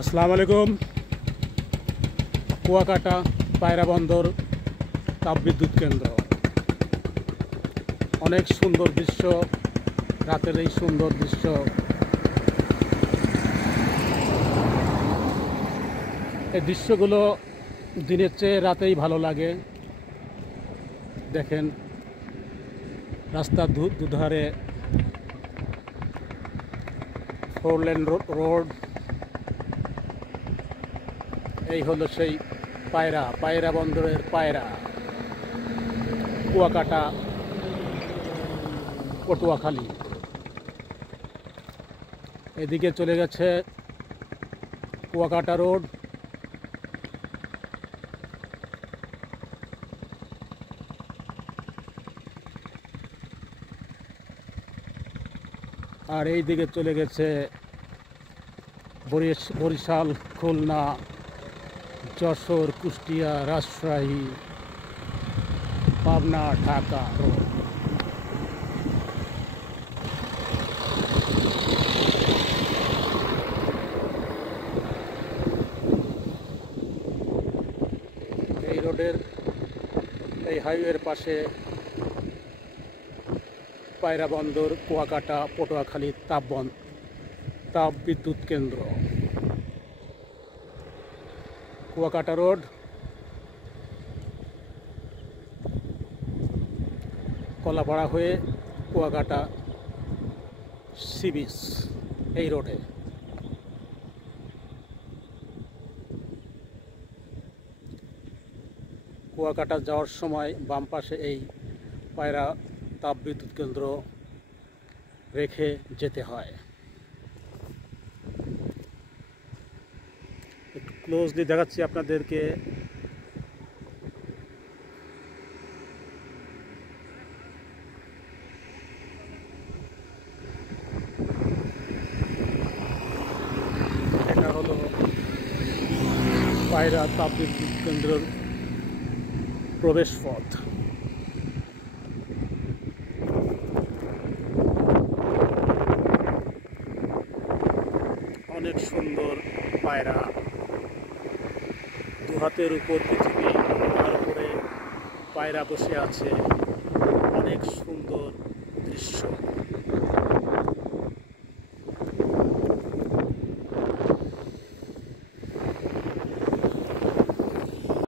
আসসালামু আলাইকুম। কুয়াকাটা পায়রা বন্দর তাপবিদ্যুৎ কেন্দ্র, অনেক সুন্দর দৃশ্য। রাতের এই সুন্দর দৃশ্য এই দৃশ্যগুলো দিনের চেয়ে রাতেই ভালো লাগে। দেখেন রাস্তার দুধারে 4 লেন রোড। এই হলো সেই পায়রা বন্দরের পায়রা, কুয়াকাটা পটুয়াখালী। এদিকে চলে গেছে কুয়াকাটা রোড। আর এই দিকে চলে গেছে বরিশাল, খুলনা, যশোর, কুষ্টিয়া, রাজশাহী, পাবনা, ঢাকা রোড। এই রোডের এই হাইওয়ের পাশে পায়রা বন্দর, কুয়াকাটা পটুয়াখালী তাপবিদ্যুৎ কেন্দ্র। কুয়াকাটা রোড, কলাপাড়া হয়ে কুয়াকাটা সি বিচ, এই রোডে। কুয়াকাটা যাওয়ার সময় বাম পাশে এই পায়রা তাপবিদ্যুৎ কেন্দ্র রেখে যেতে হয়। একটু ক্লোজলি দেখাচ্ছি আপনাদেরকে। এটা হলো পায়রা তাপবিদ্যুৎ কেন্দ্রের প্রবেশ পথ। অনেক সুন্দর পায়রা, দু হাতের উপর পৃথিবী, তার উপরে পায়রা বসে আছে। অনেক সুন্দর দৃশ্য।